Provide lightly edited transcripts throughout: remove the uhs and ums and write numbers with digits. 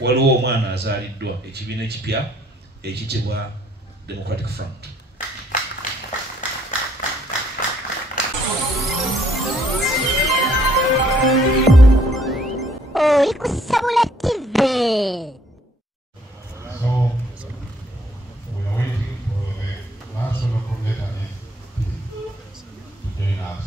waliwo omwana azaaliddwa ekibiina ekipya ekitibwa Democratic Front. Ikusabula TV. So we are waiting for the national coordinator to join us.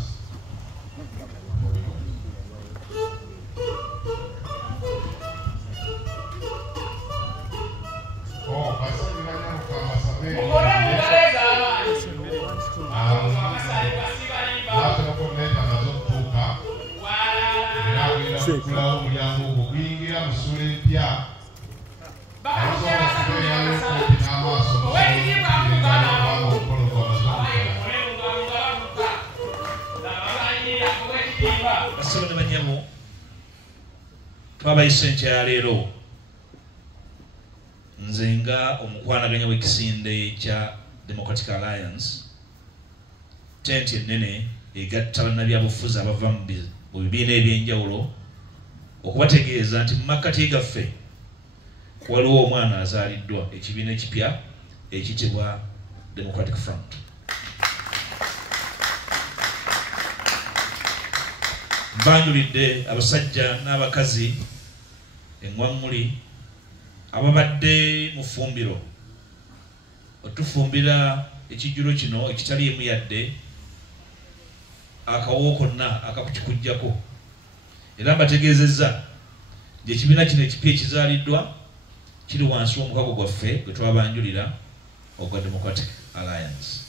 Twabayise nkya leero nze nga omukwanaganya w'ekisinde kya Democratic Alliance tenti ennene egatta bannabyabufuzi abava mu bibiina ebyenjawulo okubategeeza nti mu makkati gaffe waliwo omwana azaaliddwa ekibiina ekipya ekitibwa Democratic Front. Mbanjulidde abasajja n'abakazi engwammuli ababadde mu ffumbiro otufumbira ekijjulo kino ekitaliimu yadde akawo konna akakukikujjako, era mbategeezezza nti ekibiina kino ekipya ekizaaliddwa kiri wansi w'omukago gwaffe gwe twabanjulira ogwa Democratic Alliance.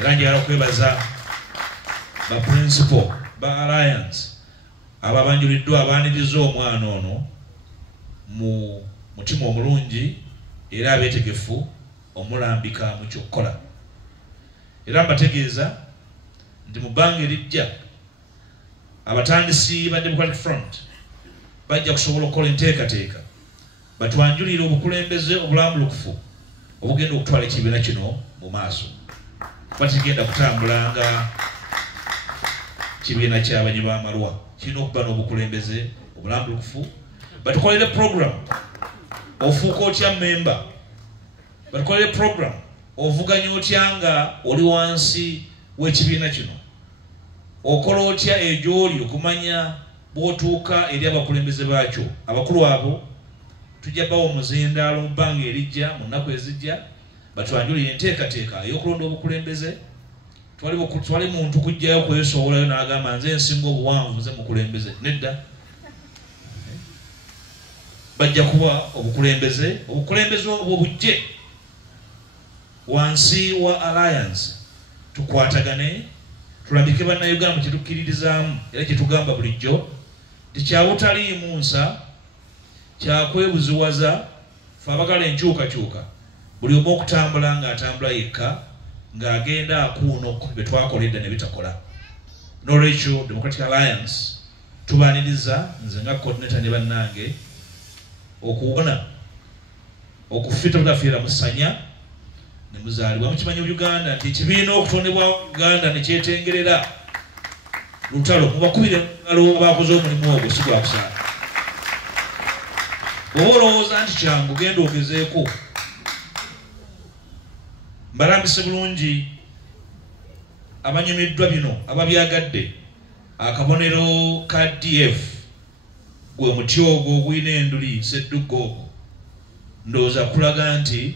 Era njagala okwebaza ba principal ba Alliance ababanjuliddwa abaaniriza omwana ono mu mutima omulungi era abeetegefu omulambika mu kyokkola. Era mbategeeza nti mu bbanga erijja abatandisi ba Democratic Front bajja kusobola okukola enteekateeka batwanjulire obukulembeze obulambulukufu obugenda okutwala ekibiina kino mu maaso. Batigenda kutambula nga kibiina ky'abanyi b'amalwa, kirina okuba n'obukulembeze obulambulukufu. Batukolere program ofuuka otya memba, batukolere program ovuganya otya nga oli wansi w'ekibiina kino, okola otya egy'oli okumanya bw'otuuka eri abakulembeze baakyo. Abakulu abo tujja bawa omuzindaalo mu bbanga erijja mu nnaku ezijja batwanjulire enteekateeka ey'okulonda obukulembeze. Twali muntu kujjayo kwesowolayo n'agamba nze nsinga obuwanvu nze mukulembeze. Nedda, bajja kuba obukulembeze obwo bujje wansi wa Alliance. Tukwatagane tulambike bannayuganda mu kitukkiririzaamu era kyetugamba bulijjo tikyabutaliimu nsa kyakwebuziwaza fe abagala enkyukakyuka, buli omu okutambula ng'atambula yekka ng'agenda akuuno bye twakola edda ne bitakola. N'olwekyo Democratic Alliance tubaaniriza nze nga coordinator ne bannange okuwona okufita butafiira musanya ne muzaalibwa. Mukimanyi Uganda nti ekibiina okutondebwa Uganda ne kyetengerera Olutalo mubakubire ngalo abakoze omulimu ogwo si gwa kusaala. Bw'oba olowooza nti kyangu genda ogezeeko. Mbalambise bulungi abanyumiddwa bino ababyagadde akabonero ka DF gwe muti ogwo ogulina enduli sedduggo ogwo ndowooza kulaga nti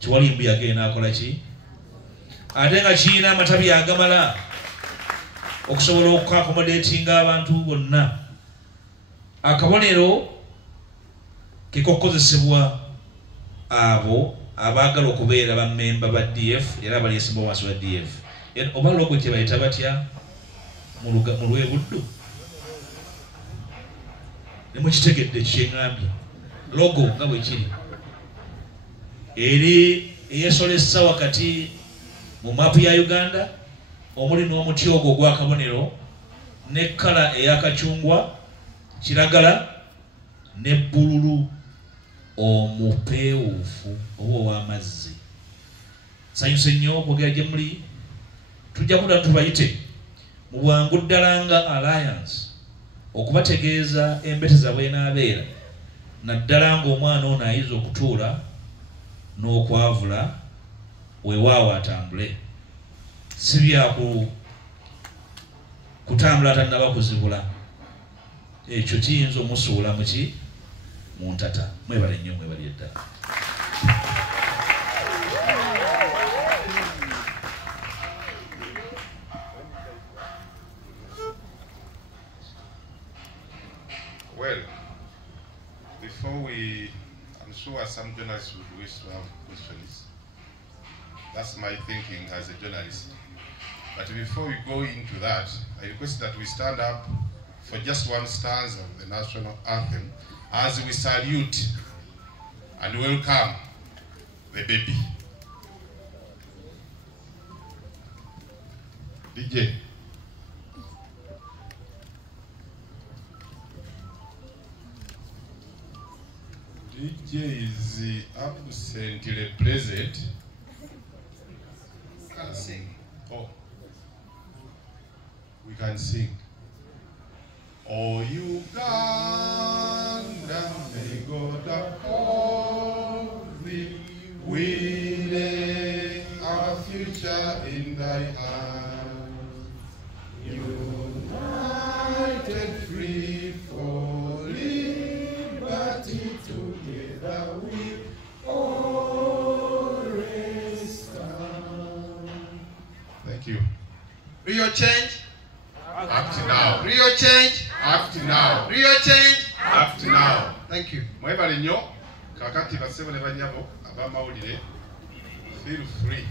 Kiwalimbu yagenda akola ki ate nga kirina amatabi agamala okusobola okuakomodatinga abantu bonna. Akabonero kikokozesebwa abo abaagala okubeera bammemba ba DF era balyesimba wansi wa DF. Oba logo gye bayita batya mu lwebuddu ne mukitegedde kyeŋŋambye logo nga bwe kiri eri eyesolesa wakati mu maapu ya Uganda omuli n'omuti ogwo ogw'akabonero ne kkala ey'akacungwa, kiragala ne bbululu omupeewuufu oba ow'amazzi. Sanyuse nnyo okwogera gye muli. Tujja kudda tubayite mu bwangu ddala nga Alliance okubategeeza embeteza bw'enaabeera naddala ng'omwana ono ayiza okutuula n'okwavula weewaawo atambule, si byaku kutambula tannaba kuzibula. Ekyo kiyinza omusuula muki mu ntata. Mwebale nnyo, mwebale ddala. Well, before I'm sure some journalists would wish to have questions. That's my thinking as a journalist. But before we go into that, I request that we stand up for just one stanza of the national anthem as we salute and welcome the baby. DJ. DJ is absently present. Can sing. Oh, we can sing. Oh, Uganda, may God uphold thee. We lay our future in thy hands. United, free for liberty, together we always stand. Thank you. Real change. Act now. Real change. Act now. Real change. Act now. Thank you. Mwebale nnyo kakati basebo ne banyabo abamawulire, feel free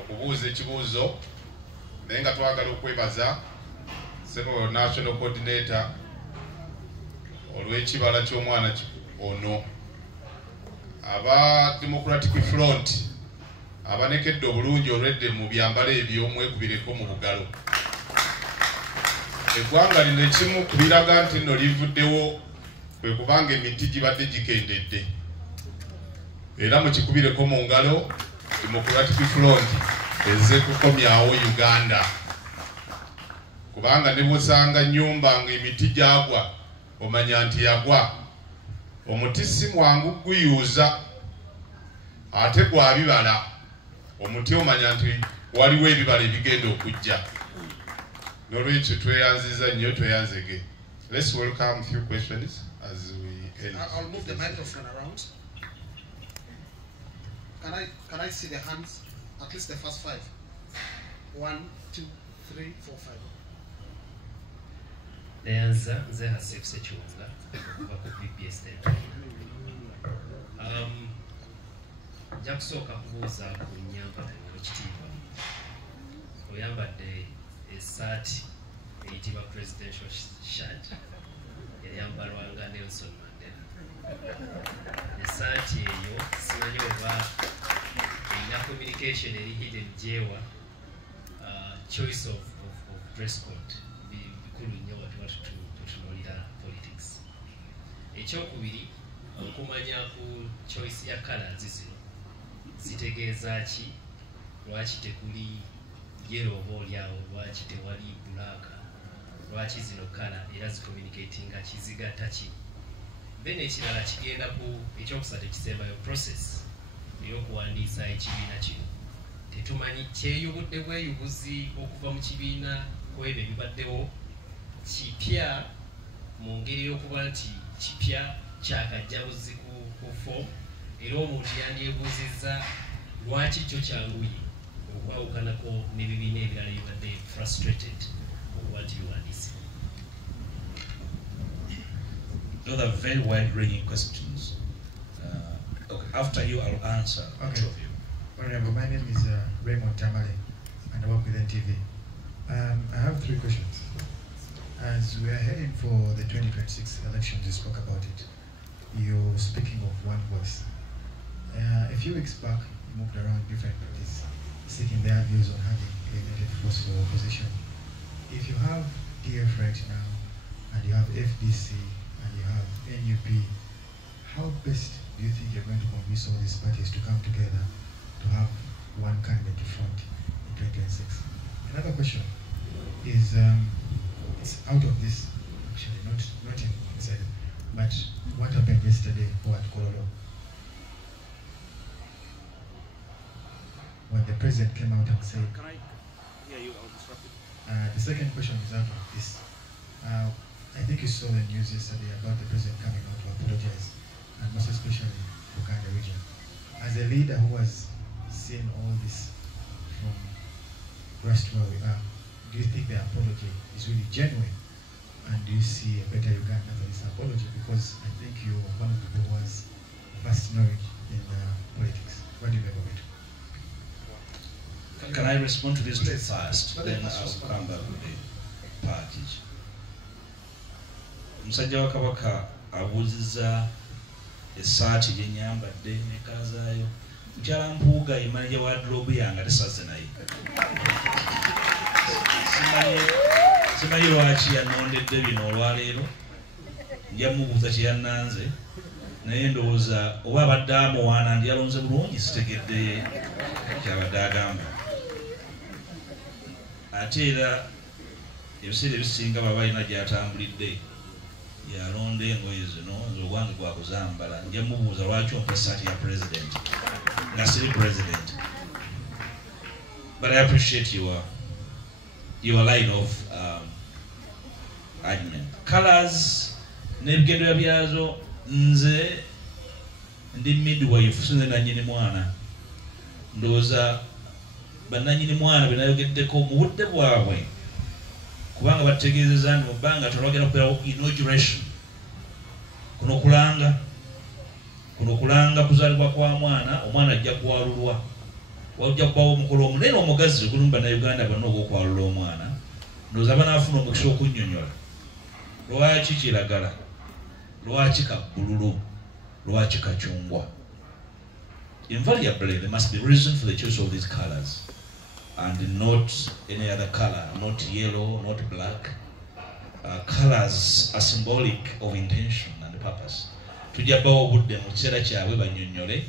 okubuuza ekibuuzo, naye nga twagala okwebaza sebo national coordinator olw'ekibala ky'omwana ono, aba Democratic Front abanekedde obulungi olwedde mu byambalo ebyo mwekubireko mu bugalo. Eggwanga lino ekimu ku biraga nti nno livuddewo kwe kubanga emiti gibadde gikendedde, era mukikubireko mu ngalo. Democratic Front ezze kukomyawo Uganda, kubanga ne bw'osanga nnyumba nga emiti gyagwa omanya nti yagwa. Omuti si mwangu guyuuza ate gwa bibala. Omuti omanya nti waliwo ebibala ebigenda okujja. N'olwekyo tweyanziza nnyo, tweyanzege. Let's welcome a few questions as we end. I'll move the microphone around. Can I see the hands? At least the first 5. 1, 2, 3, 4, 5. Neanza nze Hasif Sekiwunga okuva ku PPS State. Nja kusooka kubuuza ku nnyambala y'ekitiibwa. Oyambadde essaati eyitibwa presidential shirt eyambalwanga Nelson Mandela. Essaati eyo simanyi oba erina communication eri hidden gyewa, choice of dress code bikulu nnyo tutunuulira politics. Ekyokubiri, okumanya ku choice ya colors zino zitegeeza ki, lwaki tekuli yellow oba olyawo, lwaki tewali black, lwaki zino kala era zicommunicatinga kizigatta ki. Then ekirala kigenda ku ekyokusatu ekisembayo process ey'okuwandiisa ekibiina kino. Tetumanyi kyeyubudde bweyubuzi okuva mu kibiina ku ebyo ebibaddewo, kipya mu ngeri y'okuba nti kipya kyakajjabuzi ku form, era omuntu yandyebuuzizza lwaki kyo kyanguye okwawukanako n'ebibiina ebirala ebibadde frustrated okuba nti biwandiise. Those are very wide-ranging questions. Okay, after you, I'll answer each of you. Honorable, my name is Raymond Tamale, and I work with NTV. I have 3 questions. As we are heading for the 2026 elections, you spoke about it. You're speaking of one voice. A few weeks back, you moved around different parties, seeking their views on having a united force for opposition. If you have DF right now, and you have FDC, and you have NUP, how best do you think you're going to convince all these parties to come together to have one candidate to front in 2026? Another question is, it's out of this, actually, not inside. But what happened yesterday at Kololo? When the president came out and said, Can I hear you? I was disrupted. The second question is out of this. I think you saw the news yesterday about the president coming out to apologize, and most especially for Uganda region. As a leader who has seen all this from grassroots where we are, do you think the apology is really genuine? And do you see a better Uganda for this apology? Because I think you're one of the people who has vast knowledge in politics. What do you make of it? Can I respond to this Please. first? Then I'll come back with the package. Musajja wa Kabaka abuuzizza essaati gye nyambadde ne kazaayo. Mukyala Mpuuga ye manager wa wardrobe yange tesaze naye. Simanyi lwaki yanondedde bino olwaleero. Nja mubuuza kye yannanze naye ndowooza oba abadde amuwaana ndiyalonze bulungi sitegedde kyabadde agamba. Ate era ebiseera ebisinga baba balina gy'atambulidde yalonda engoye zino nze ogwange gwakuzambala nja mubuuza lwaki ompa essaati ya president nga siri president. But I appreciate your line of argument. Colors n'ebigendera byazo nze ndi midwife sinze nanyini mwana ndowooza bannanyini mwana benayogeddeko mu budde bwabwe kubanga bategeezeza nti mu bbanga tolwagenda kubeerawo inauguration kuno kulanga kuzaalibwa kwa mwana omwana ajja kwalulwa wajja kubawo omukolo omunene omugazi guli mu bannayuganda bonna ogw'okwalula omwana ndowooza banaafuna omukisa okunnyonnyola lwaki kiragala lwaki kabbululu lwaki kacungwa. Invariably there must be reason for the choice of these colors and not any other color, not yellow, not black. Colors are symbolic of intention and purpose. Tujja bawo obudde mu kiseera kyabwe bannyonnyole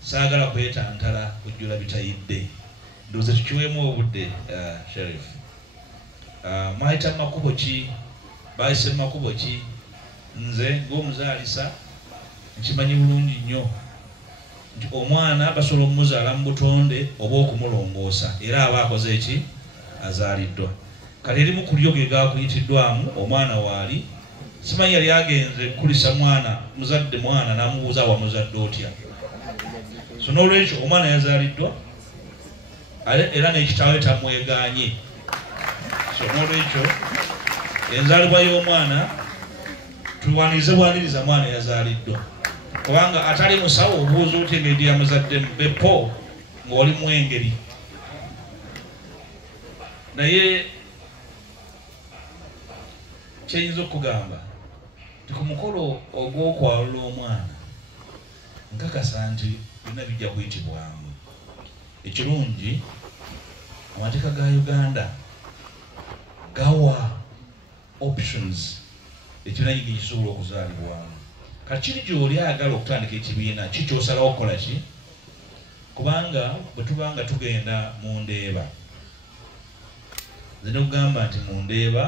saagala kwetantala kujjula bitayidde ndowooza tukiweemu obudde. Sheriff mwayita makubo ki bayise makubo ki nze ng'omuzaalisa nkimanyi bulungi nnyo nti omwana basobola okumuzaala mu butonde oba okumulongoosa era aba akoze eki azaaliddwa. Kale erimu ku lyo ge gaakuyitiddwamu omwana waali simanyi yali agenze kukulisa mwana muzadde mwana n'amubuuza wamuzadde otya. So n'olwekyo omwana yazaaliddwa era n'ekitaawe tamweganye. So n'olwekyo enzaalibwa y'omwana tuwanirize bwaniriza mwana yazaaliddwa kubanga atali musawo obuuza otya engeri yamuzaddemu bepo ng'oli mu engeri. Naye kyeyinza okugamba nti ku mukolo ogw'okwalula omwana nkakasa nti byonna bijja kuyitibwamu. Ekirungi amateeka ga Uganda gawa options ekibiina nyingi kisobola okuzaalibwamu. Kati kiri gy'oli ayagala okutandika ekibiina kikyosalawo okukola ki? Kubanga bwe tubanga tugenda mu Ndeeba nze n'okugamba nti mu Ndeeba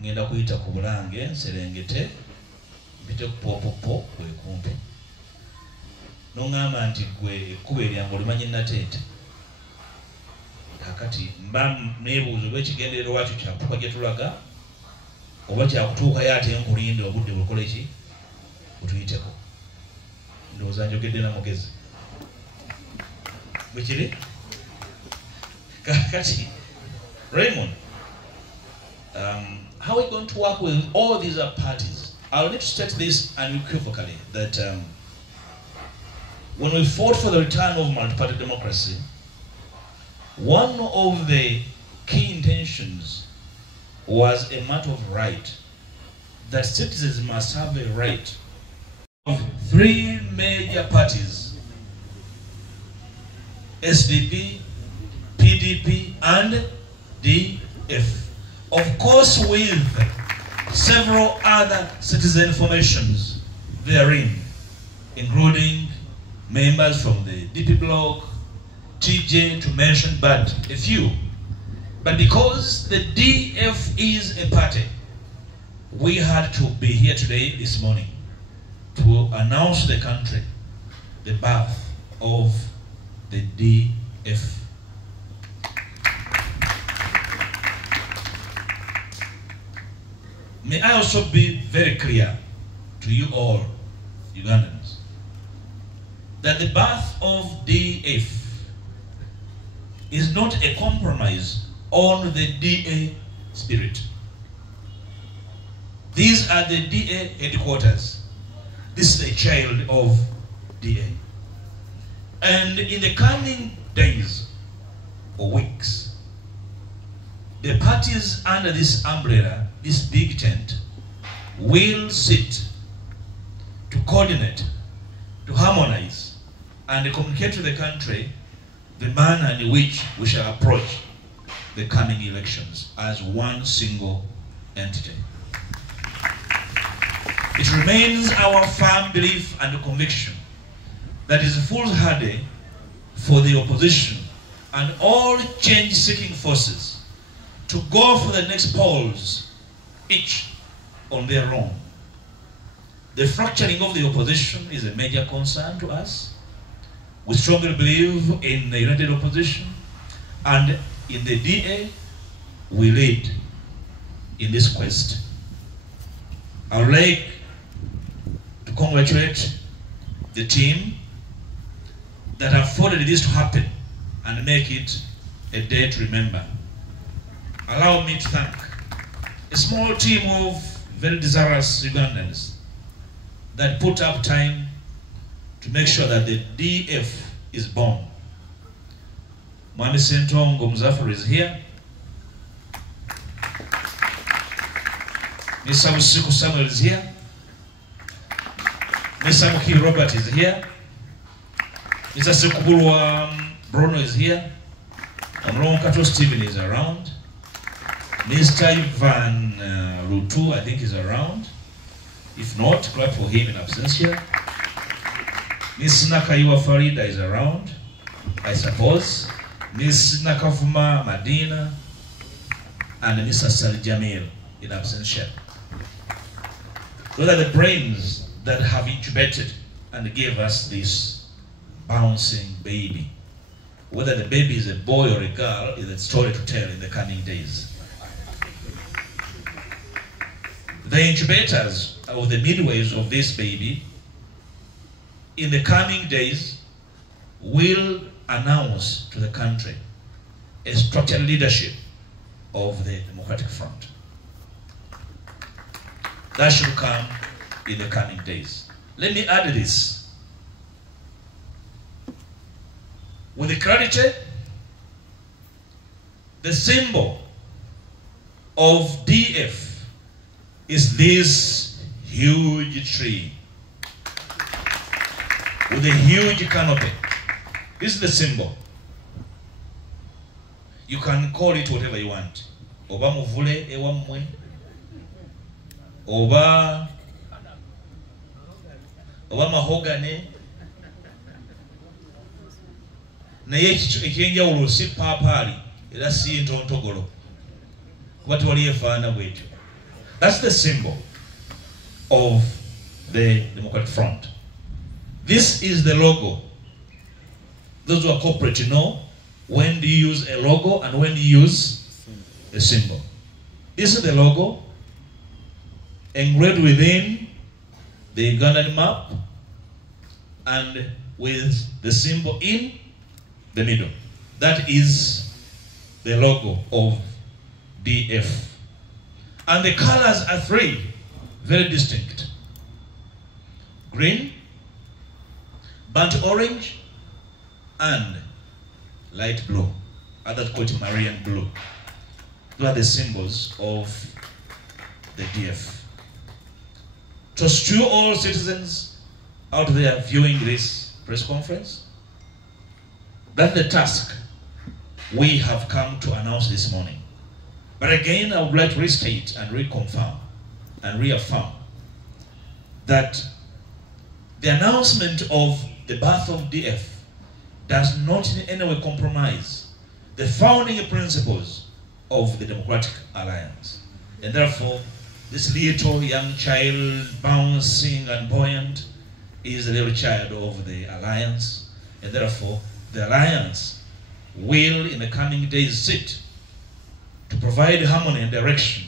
ngenda kuyita ku Bulange Nserengete mpite ku Popopo wekumpi n'oŋŋamba nti gwe ekkubo eryange olimanyi Nateete. Kakati mba neebuuza oba ekigendererwa lwakyo kyakutuuka gye tulaga oba kyakutuukayo ate nkulinde obudde bukola ki butuyiteko. Ndowooza njogedde na mugezi bwe kiri. Kakati Raymond, how are we going to work with all these parties? I'll need to state this unequivocally that when we fought for the return of multi-party democracy, one of the key intentions was a matter of right, that citizens must have a right of three major parties, SDP, PDP, and DF. Of course, with several other citizen formations therein, including members from the DP bloc, TJ to mention but a few. But because the DF is a party, we had to be here today, this morning, to announce to the country the birth of the DF. May I also be very clear to you all, Ugandans, that the birth of DF is not a compromise on the DA spirit. These are the DA headquarters. This is a child of DA. And in the coming days or weeks, the parties under this umbrella, this big tent, will sit to coordinate, to harmonize, and communicate to the country the manner in which we shall approach the coming elections as one single entity. It remains our firm belief and conviction that it is foolhardy for the opposition and all change-seeking forces to go for the next polls, each on their own. The fracturing of the opposition is a major concern to us. We strongly believe in the united opposition, and in the DA, we lead in this quest. I would like to congratulate the team that afforded this to happen and make it a day to remember. Allow me to thank a small team of very desirous Ugandans that put up time to make sure that the DF is born. Mwami Sentongo Muzafar is here. Mr. Musiku Samuel is here. Mr. Muki Robert is here. Mr. Sekubulwa Bruno is here. Kato Stephen is around. Mr. Ivan Rutu, I think, is around. If not, clap for him in absentia. Miss Nakaiwa Farida is around, I suppose. Miss Nakafuma Madina and Mr. Sali Jamil in absentia. Those are the brains that have incubated and gave us this bouncing baby. Whether the baby is a boy or a girl is a story to tell in the coming days. The incubators of the midways of this baby in the coming days will announce to the country a structured leadership of the Democratic Front. That should come in the coming days. Let me add this. With the clarity, the symbol of DF is this huge tree with a huge canopy. This is the symbol. You can call it whatever you want. Oba muvule ewa mwe. Oba mahogany. Naye ekyenjawulo si papaali era si ntontogolo. Kuba tewali efaana bwetyo. That's the symbol of the Democratic Front. This is the logo. Those who are corporate, you know when do you use a logo and when do you use a symbol. This is the logo engraved within the Ugandan map and with the symbol in the middle. That is the logo of DF. And the colors are three, very distinct. Green, burnt orange, and light blue. Others call it Marian blue. Those are the symbols of the DF. To all citizens out there viewing this press conference, that's the task we have come to announce this morning. But again, I would like to restate and reconfirm and reaffirm that the announcement of the birth of DF does not in any way compromise the founding principles of the Democratic Alliance. And therefore, This little young child bouncing and buoyant is a little child of the Alliance, and therefore the Alliance will in the coming days sit to provide harmony and direction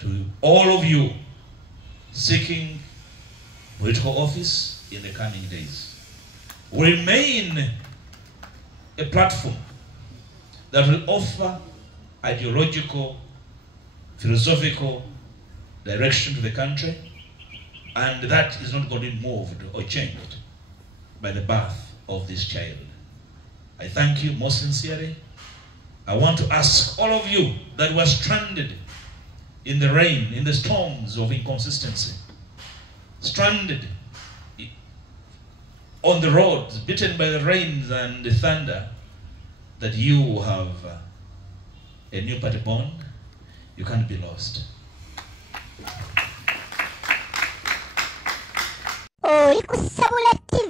to all of you seeking political office in the coming days. Will remain a platform that will offer ideological, philosophical direction to the country, and that is not going to be moved or changed by the birth of this child. I thank you most sincerely. I want to ask all of you that were stranded in the rain, in the storms of inconsistency, stranded on the roads, beaten by the rains and the thunder, that you have a new party born. You can't be lost. Uri kusabula TV.